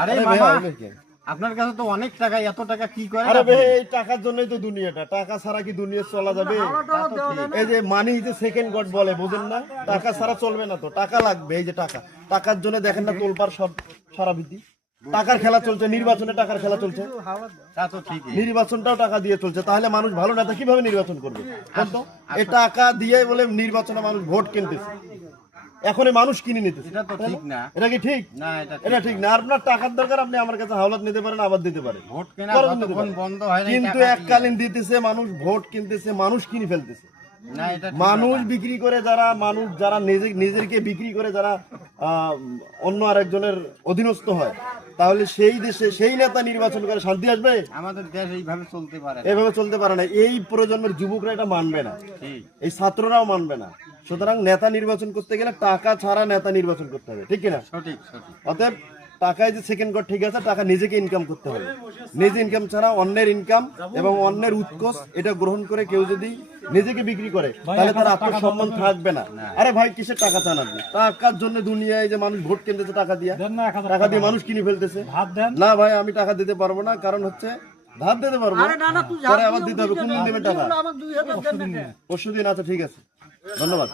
আরে মামা আপনার কাছে তো অনেক টাকা, এত টাকা কি করে? আরে ভাই এই টাকার জন্যই তো দুনিয়াটা, টাকা ছাড়া কি দুনিয়া চলা যাবে? এই যে মানি ইজ সেকেন্ড গড বলে, বুঝেন না? টাকা ছাড়া চলবে না, তো টাকা লাগবে। এই যে টাকা, টাকার জন্য দেখেন না তোলপাড় সব সারা পৃথিবী। টাকার খেলা চলছে, নির্বাচনে টাকার খেলা চলছে, তা তো ঠিকই। নির্বাচনটাও টাকা দিয়ে চলছে। তাহলে মানুষ ভালো নেতা কিভাবে নির্বাচন করবে? তো এই টাকা দিয়ে বলে নির্বাচনে মানুষ ভোট কিনতেছে, এখন এই মানুষ কিনে নিতেছে। এটা তো ঠিক না। এটা কি ঠিক? না, এটা এটা ঠিক না। আপনার টাকার দরকার, আপনি আমার কাছে হাওলাত নিতে পারেন, আবার দিতে পারেন, ভোট কেনা খরচ নিতে যতক্ষণ পারেন। বন্ধ হয় না, কিন্তু এককালীন দিতেছে মানুষ, ভোট কিনতেছে মানুষ, কিনে ফেলতেছে না, এটা ঠিক মানুষ। না। বিক্রি করে যারা মানুষ, যারা নিজেকে বিক্রি করে যারা অন্য আরেকজনের অধীনস্থ হয়, তাহলে সেই দেশে সেই নেতা নির্বাচন করে শান্তি আসবে? আমাদের দেশ এইভাবে চলতে পারে না। এভাবে চলতে পারে না। এই প্রজন্মের যুবকরা এটা মানবে না, ঠিক। এই ছাত্ররাও মানবে না। সুতরাং নেতা নির্বাচন করতে গেলে টাকা ছাড়া নেতা নির্বাচন করতে হবে, ঠিক কিনা? সঠিক সঠিক। অতএব টাকায় যে সেকেন্ড গড, ঠিক আছে, টাকা নিজেকে ইনকাম করতে হবে। নিজে ইনকাম ছাড়া অন্যের ইনকাম এবং অন্যের উৎকোষ এটা গ্রহণ করে কেউ যদি নিজেকে বিক্রি করে, তাহলে তার আত্মসম্মান থাকবে না। আরে ভাই, কিসের টাকা চান আপনি? টাকার জন্য দুনিয়ায় যে মানুষ ভোট কিনতেছে টাকা দিয়ে, টাকা দিয়ে মানুষ কিনে ফেলতেছে। না ভাই, আমি টাকা দিতে পারবো না, কারণ হচ্ছে ধার দিতে পারবো, পরে আবার দিতে হবে। কোন দিন দেবেন টাকা? পরশু দিন। আচ্ছা ঠিক আছে, ধন্যবাদ।